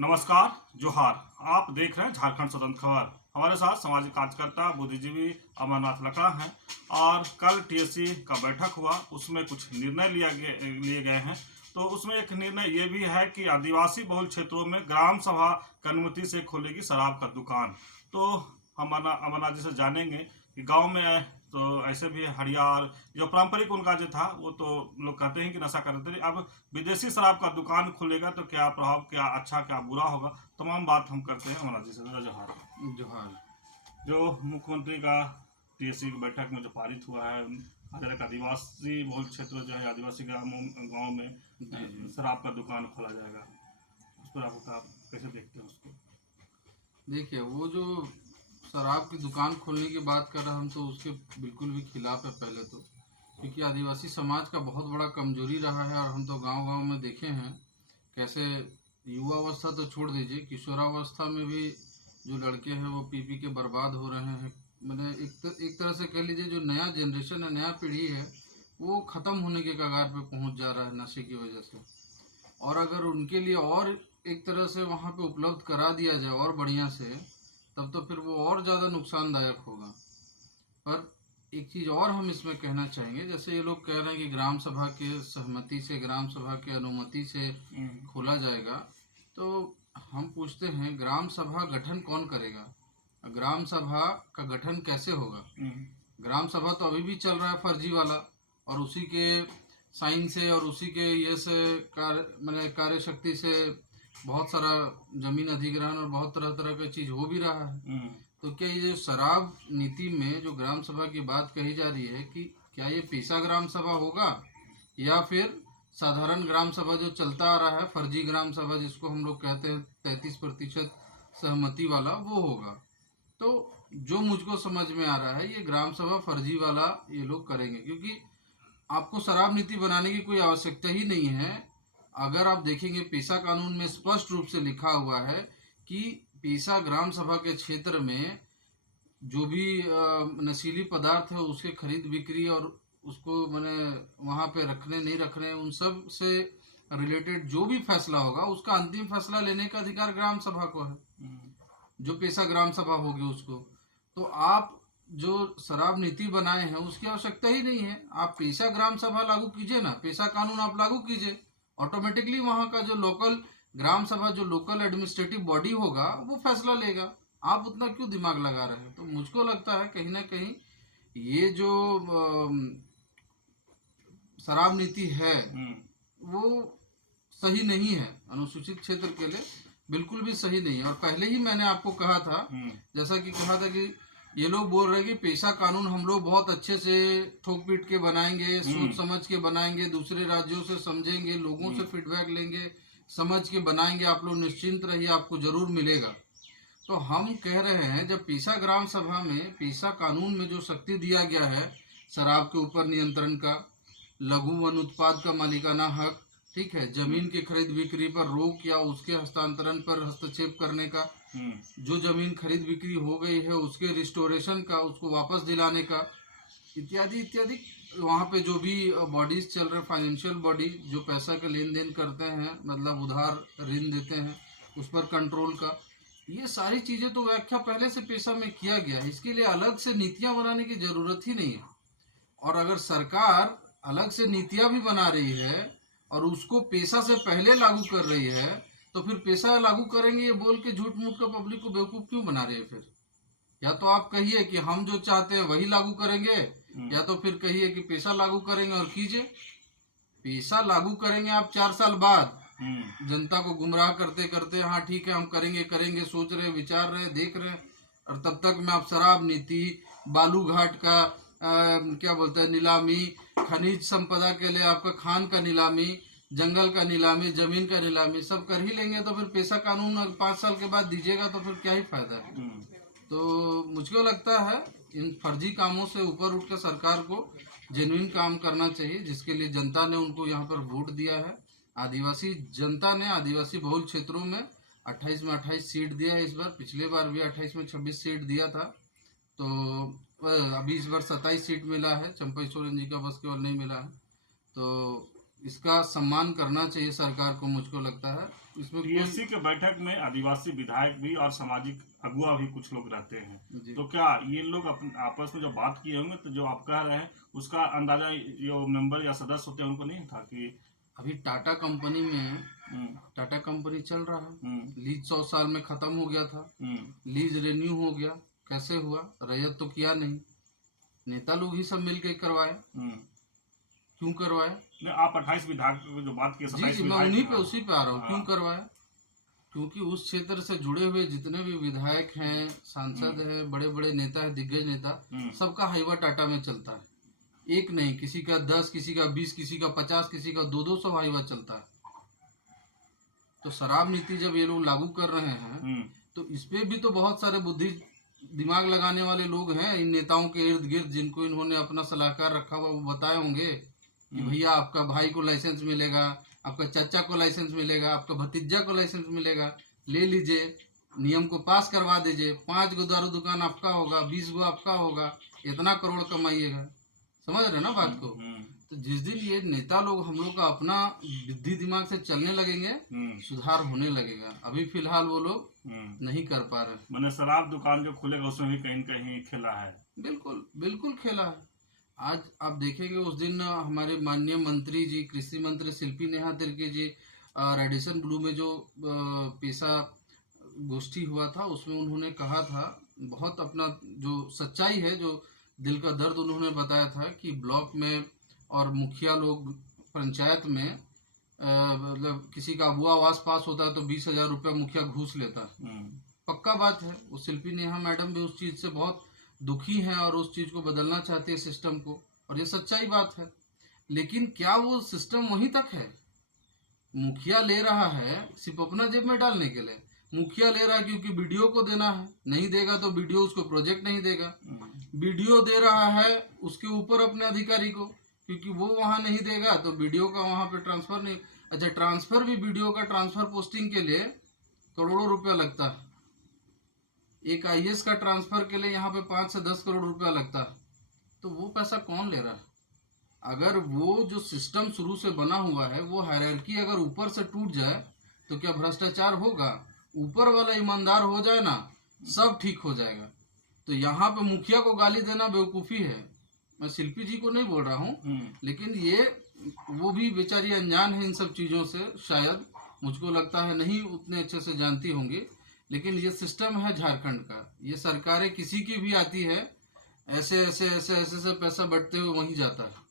नमस्कार, जोहार। आप देख रहे हैं झारखंड स्वतंत्र खबर। हमारे साथ सामाजिक कार्यकर्ता बुद्धिजीवी अमरनाथ लकड़ा हैं और कल टीएससी का बैठक हुआ, उसमें कुछ निर्णय लिए गए हैं। तो उसमें एक निर्णय ये भी है कि आदिवासी बहुल क्षेत्रों में ग्राम सभा की अनुमति से खोलेगी शराब का दुकान। तो हम अमरनाथ जी से जानेंगे कि गांव में तो ऐसे भी हड़ियार जो पारंपरिक उनका जो था वो तो लोग कहते हैं कि नशा करते थे। अब विदेशी शराब का दुकान खुलेगा तो क्या प्रभाव, क्या अच्छा क्या बुरा होगा, तमाम बात हम करते हैं अमरनाथ जी से। जोहार। जोहार। जो मुख्यमंत्री का टीएससी की बैठक में जो पारित हुआ है, हर एक आदिवासी बहुल क्षेत्र जो है आदिवासी गाँव में शराब का दुकान खोला जाएगा, उस पर आप कैसे देखते हैं उसको? देखिए, वो जो शराब की दुकान खोलने की बात कर रहे हैं, हम तो उसके बिल्कुल भी खिलाफ है। पहले तो क्योंकि आदिवासी समाज का बहुत बड़ा कमजोरी रहा है, और हम तो गांव-गांव में देखे हैं कैसे युवावस्था तो छोड़ दीजिए, किशोरावस्था में भी जो लड़के हैं वो पी पी के बर्बाद हो रहे हैं। मैंने एक तरह से कह लीजिए, जो नया जनरेशन है, नया पीढ़ी है, वो ख़त्म होने के कगार पे पहुंच जा रहा है नशे की वजह से। और अगर उनके लिए और एक तरह से वहाँ पे उपलब्ध करा दिया जाए और बढ़िया से, तब तो फिर वो और ज़्यादा नुकसानदायक होगा। पर एक चीज़ और हम इसमें कहना चाहेंगे, जैसे ये लोग कह रहे हैं कि ग्राम सभा के सहमति से, ग्राम सभा के अनुमति से खोला जाएगा, तो हम पूछते हैं ग्राम सभा गठन कौन करेगा? ग्राम सभा का गठन कैसे होगा? ग्राम सभा तो अभी भी चल रहा है फर्जी वाला, और उसी के साइन से और उसी के ये से कार्य शक्ति से बहुत सारा जमीन अधिग्रहण और बहुत तरह तरह की चीज हो भी रहा है। तो क्या ये जो शराब नीति में जो ग्राम सभा की बात कही जा रही है, कि क्या ये पेशा ग्राम सभा होगा, या फिर साधारण ग्राम सभा जो चलता आ रहा है, फर्जी ग्राम सभा जिसको हम लोग कहते हैं 33% सहमति वाला, वो होगा? तो जो मुझको समझ में आ रहा है, ये ग्राम सभा फर्जी वाला ये लोग करेंगे, क्योंकि आपको शराब नीति बनाने की कोई आवश्यकता ही नहीं है। अगर आप देखेंगे, पेशा कानून में स्पष्ट रूप से लिखा हुआ है कि पेशा ग्राम सभा के क्षेत्र में जो भी नशीली पदार्थ है उसके खरीद बिक्री और उसको मैंने वहाँ पे रखने नहीं रखने, उन सब से रिलेटेड जो भी फैसला होगा, उसका अंतिम फैसला लेने का अधिकार ग्राम सभा को है, जो पेशा ग्राम सभा होगी उसको। तो आप जो शराब नीति बनाए हैं उसकी आवश्यकता ही नहीं है। आप पेशा ग्राम सभा लागू कीजिए ना, पेशा कानून आप लागू कीजिए, ऑटोमेटिकली वहाँ का जो लोकल ग्राम सभा, जो लोकल एडमिनिस्ट्रेटिव बॉडी होगा, वो फैसला लेगा। आप उतना क्यों दिमाग लगा रहे हैं? तो मुझको लगता है कहीं ना कहीं ये जो शराब नीति है वो सही नहीं है, अनुसूचित क्षेत्र के लिए बिल्कुल भी सही नहीं है। और पहले ही मैंने आपको कहा था, जैसा कि कहा था कि ये लोग बोल रहे हैं कि पेशा कानून हम लोग बहुत अच्छे से ठोक पीट के बनाएंगे, सोच समझ के बनाएंगे, दूसरे राज्यों से समझेंगे, लोगों से फीडबैक लेंगे, समझ के बनाएंगे, आप लोग निश्चिंत रहिए, आपको जरूर मिलेगा। तो हम कह रहे हैं, जब पेशा ग्राम सभा में, पेशा कानून में जो शक्ति दिया गया है शराब के ऊपर नियंत्रण का, लघु वन उत्पाद का मालिकाना हक, ठीक है, जमीन की खरीद बिक्री पर रोक या उसके हस्तांतरण पर हस्तक्षेप करने का, जो जमीन खरीद बिक्री हो गई है उसके रिस्टोरेशन का, उसको वापस दिलाने का, इत्यादि इत्यादि। वहाँ पे जो भी बॉडीज चल रहे, फाइनेंशियल बॉडी जो पैसा का लेन देन करते हैं, मतलब उधार ऋण देते हैं, उस पर कंट्रोल का, ये सारी चीज़ें तो व्याख्या पहले से पेशा में किया गया है। इसके लिए अलग से नीतियाँ बनाने की ज़रूरत ही नहीं है। और अगर सरकार अलग से नीतियाँ भी बना रही है और उसको पेशा से पहले लागू कर रही है, तो फिर पेशा लागू करेंगे ये बोल के झूठ मूठ का पब्लिक को बेवकूफ़ क्यों बना रहे हैं फिर? या तो आप कहिए कि हम जो चाहते हैं वही लागू करेंगे, या तो फिर कहिए कि पेशा लागू करेंगे और कीजिए। पेशा लागू करेंगे आप 4 साल बाद, जनता को गुमराह करते करते, हाँ ठीक है हम करेंगे करेंगे, सोच रहे, विचार रहे, देख रहे, और तब तक में आप शराब नीति, बालू घाट का क्या बोलते हैं नीलामी, खनिज संपदा के लिए आपका खान का नीलामी, जंगल का नीलामी, जमीन का नीलामी सब कर ही लेंगे, तो फिर पेशा कानून 5 साल के बाद दीजिएगा तो फिर क्या ही फायदा है? तो मुझको लगता है इन फर्जी कामों से ऊपर उठकर सरकार को जेन्युइन काम करना चाहिए, जिसके लिए जनता ने उनको यहाँ पर वोट दिया है। आदिवासी जनता ने आदिवासी बहुल क्षेत्रों में 28 में 28 सीट दिया है इस बार, पिछले बार भी 28 में 26 सीट दिया था। तो अभी इस बार 27 सीट मिला है, चंपई सोरेन जी का बस केवल नहीं मिला है। तो इसका सम्मान करना चाहिए सरकार को, मुझको लगता है इसमें कोई। टीएससी के बैठक में आदिवासी विधायक भी और सामाजिक अगुवा भी कुछ लोग रहते हैं, जी तो क्या ये लोग आपस में जब बात किए होंगे तो जो आप कह रहे हैं उसका अंदाजा जो मेंबर या सदस्य होते हैं उनको नहीं था कि अभी टाटा कंपनी में, हम्म, टाटा कंपनी चल रहा है, हम्म, लीज 100 साल में खत्म हो गया था, हम्म, लीज रिन्यू हो गया, कैसे हुआ? रैयत तो किया नहीं, नेता लोग ही सब मिलके करवाए। हम्म। क्यों करवाए? नहीं, आप 28 विधायक की जो बात की, जी 27 जी, मैं विधायक उन्हीं पे हाँ, उसी पे आ रहा हूँ। क्यों हाँ, करवाया? क्योंकि उस क्षेत्र से जुड़े हुए जितने भी विधायक हैं, सांसद हैं, बड़े बड़े नेता हैं, दिग्गज नेता, सबका हाईवा टाटा में चलता है। एक नहीं, किसी का 10, किसी का 20, किसी का 50, किसी का 200 हाईवा चलता है। तो शराब नीति जब ये लोग लागू कर रहे हैं तो इस पे भी तो बहुत सारे बुद्धि दिमाग लगाने वाले लोग हैं इन नेताओं के इर्द गिर्द, जिनको इन्होंने अपना सलाहकार रखा हुआ, वो बताए होंगे कि भैया आपका भाई को लाइसेंस मिलेगा, आपका चाचा को लाइसेंस मिलेगा, आपका भतीजा को लाइसेंस मिलेगा, ले लीजिए, नियम को पास करवा दीजिए, 5 गो दारू दुकान आपका होगा, 20 गो आपका होगा, इतना करोड़ कमाइएगा। समझ रहे ना बात को? तो जिस दिन ये नेता लोग हम लोग का अपना बुद्धि दिमाग से चलने लगेंगे, सुधार होने लगेगा। अभी फिलहाल वो लोग नहीं कर पा रहे। मैंने शराब दुकान जो खुलेगा उसमें भी कहीं न कहीं खेला है। बिल्कुल बिल्कुल खेला है। आज आप देखेंगे उस दिन हमारे माननीय मंत्री जी, कृषि मंत्री शिल्पी नेहा तिर्की जी, रेडिसन ब्लू में जो पेशा गोष्ठी हुआ था उसमें उन्होंने कहा था, बहुत अपना जो सच्चाई है, जो दिल का दर्द उन्होंने बताया था कि ब्लॉक में और मुखिया लोग पंचायत में मतलब किसी का अबुआ आवास पास होता है तो 20,000 रुपया मुखिया घूस लेता है। पक्का बात है। वो शिल्पी नेहा मैडम भी उस चीज़ से बहुत दुखी हैं और उस चीज़ को बदलना चाहते हैं सिस्टम को, और ये सच्चाई बात है। लेकिन क्या वो सिस्टम वहीं तक है? मुखिया ले रहा है सिर्फ अपना जेब में डालने के लिए। मुखिया ले रहा है क्योंकि बीडीओ को देना है, नहीं देगा तो बीडीओ उसको प्रोजेक्ट नहीं देगा। बीडीओ दे रहा है उसके ऊपर अपने अधिकारी को, क्योंकि वो वहां नहीं देगा तो बीडीओ का वहां पे ट्रांसफर नहीं। अच्छा, ट्रांसफर भी बीडीओ का ट्रांसफर पोस्टिंग के लिए करोड़ों रुपया लगता है। एक आईएएस का ट्रांसफर के लिए यहाँ पे 5 से 10 करोड़ रुपया लगता है। तो वो पैसा कौन ले रहा है? अगर वो जो सिस्टम शुरू से बना हुआ है, वो हायरार्की अगर ऊपर से टूट जाए तो क्या भ्रष्टाचार होगा? ऊपर वाला ईमानदार हो जाए ना, सब ठीक हो जाएगा। तो यहाँ पे मुखिया को गाली देना बेवकूफ़ी है। मैं शिल्पी जी को नहीं बोल रहा हूँ, लेकिन ये वो भी बेचारी अनजान है इन सब चीज़ों से, शायद मुझको लगता है नहीं उतने अच्छे से जानती होंगी। लेकिन ये सिस्टम है झारखंड का, ये सरकारें किसी की भी आती है, ऐसे ऐसे ऐसे ऐसे से पैसा बढ़ते हुए वहीं जाता है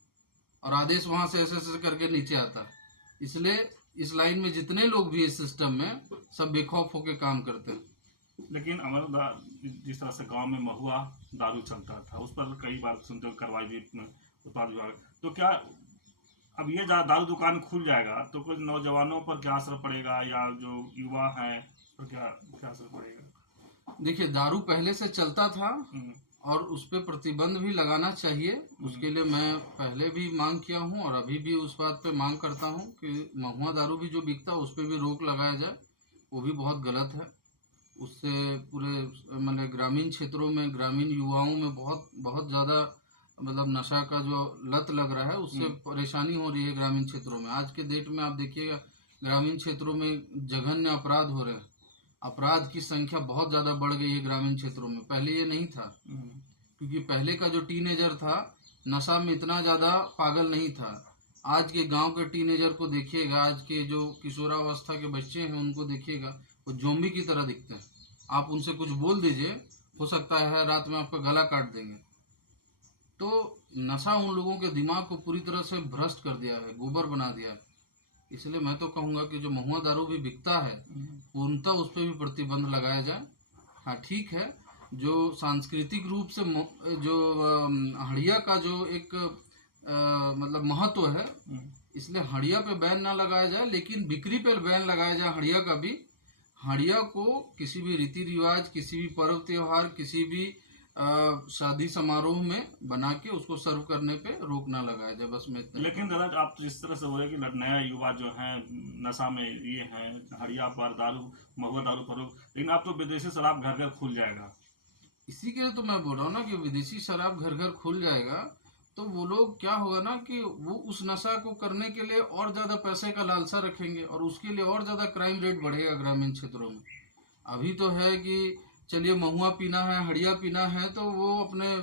और आदेश वहां से ऐसे ऐसे करके नीचे आता है। इसलिए इस लाइन में जितने लोग भी इस सिस्टम में, सब बेखौफ होकर काम करते हैं। लेकिन जिस तरह से गांव में महुआ दारू चलता था, उस पर कई बार सुनते कार्रवाई भी उत्पाद विभाग, तो क्या अब ये दारू दुकान खुल जाएगा तो कुछ नौजवानों पर क्या असर पड़ेगा, या जो युवा हैं तो क्या क्या असर पड़ेगा? देखिए, दारू पहले से चलता था और उस पर प्रतिबंध भी लगाना चाहिए। उसके लिए मैं पहले भी मांग किया हूँ और अभी भी उस बात पे मांग करता हूँ कि महुआ दारू भी जो बिकता है उस पर भी रोक लगाया जाए। वो भी बहुत गलत है। उससे पूरे मतलब ग्रामीण क्षेत्रों में, ग्रामीण युवाओं में बहुत बहुत ज़्यादा मतलब नशा का जो लत लग रहा है, उससे परेशानी हो रही है ग्रामीण क्षेत्रों में। आज के डेट में आप देखिएगा ग्रामीण क्षेत्रों में जघन्य अपराध हो रहे हैं। अपराध की संख्या बहुत ज़्यादा बढ़ गई है ग्रामीण क्षेत्रों में। पहले ये नहीं था, क्योंकि पहले का जो टीनेजर था नशा में इतना ज़्यादा पागल नहीं था। आज के गांव के टीनेजर को देखिएगा, आज के जो किशोरावस्था के बच्चे हैं उनको देखिएगा, वो जोम्बी की तरह दिखते हैं। आप उनसे कुछ बोल दीजिए, हो सकता है रात में आपका गला काट देंगे। तो नशा उन लोगों के दिमाग को पूरी तरह से भ्रष्ट कर दिया है, गोबर बना दिया है। इसलिए मैं तो कहूँगा कि जो महुआ दारू भी बिकता है पूर्णतः उस पर भी प्रतिबंध लगाया जाए। हाँ ठीक है, जो सांस्कृतिक रूप से जो हड़िया का जो एक मतलब महत्व है, इसलिए हड़िया पे बैन ना लगाया जाए, लेकिन बिक्री पे बैन लगाया जाए हड़िया का भी। हड़िया को किसी भी रीति रिवाज, किसी भी पर्व त्योहार, किसी भी शादी समारोह में बना के उसको सर्व करने पे रोक ना लगाया जाए, बस मैं इतना। लेकिन दादा, आप जिस तरह से बोले कि नया युवा जो है नशा में ये हैं, हड़िया पर दारू, महुआ दारू पर, लेकिन आप तो विदेशी शराब घर घर खुल जाएगा। इसी के लिए तो मैं बोल रहा हूँ ना कि विदेशी शराब घर घर खुल जाएगा। तो वो लोग क्या होगा ना कि वो उस नशा को करने के लिए और ज़्यादा पैसे का लालसा रखेंगे और उसके लिए और ज़्यादा क्राइम रेट बढ़ेगा ग्रामीण क्षेत्रों में। अभी तो है कि चलिए महुआ पीना है, हड़िया पीना है, तो वो अपने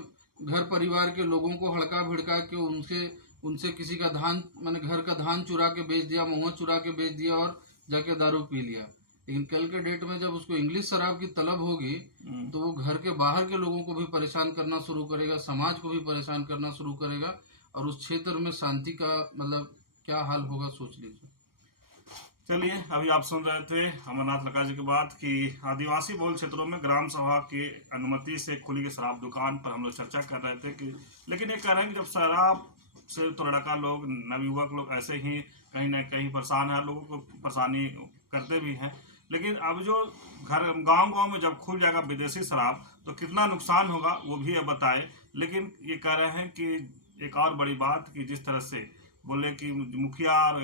घर परिवार के लोगों को हड़का भिड़का के उनसे उनसे किसी का धान मैंने घर का धान चुरा के बेच दिया, महुआ चुरा के बेच दिया और जाके दारू पी लिया। लेकिन कल के डेट में जब उसको इंग्लिश शराब की तलब होगी तो वो घर के बाहर के लोगों को भी परेशान करना शुरू करेगा, समाज को भी परेशान करना शुरू करेगा और उस क्षेत्र में शांति का मतलब क्या हाल होगा सोच लीजिए। चलिए, अभी आप सुन रहे थे अमरनाथ लखा जी की बात कि आदिवासी बहुल क्षेत्रों में ग्राम सभा की अनुमति से खुली की शराब दुकान पर हम लोग चर्चा कर रहे थे कि लेकिन ये कह रहे हैं कि जब शराब से तो लड़का लोग नवयुवक लोग ऐसे ही कहीं ना कहीं परेशान है, लोगों को परेशानी करते भी हैं। लेकिन अब जो गांव गांव में जब खुल जाएगा विदेशी शराब तो कितना नुकसान होगा वो भी अब बताए। लेकिन ये कह रहे हैं कि एक और बड़ी बात कि जिस तरह से बोले कि मुखिया और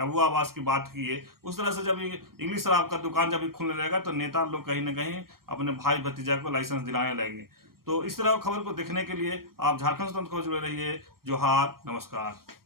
अबू आवास की बात की है, उस तरह से जब ये इंग्लिश शराब का दुकान जब खुलने लगेगा तो नेता लोग कहीं ना कहीं अपने भाई भतीजा को लाइसेंस दिलाने लगेंगे। तो इस तरह खबर को देखने के लिए आप झारखंड स्वतंत्र को जुड़े रहिए। जोहार, नमस्कार।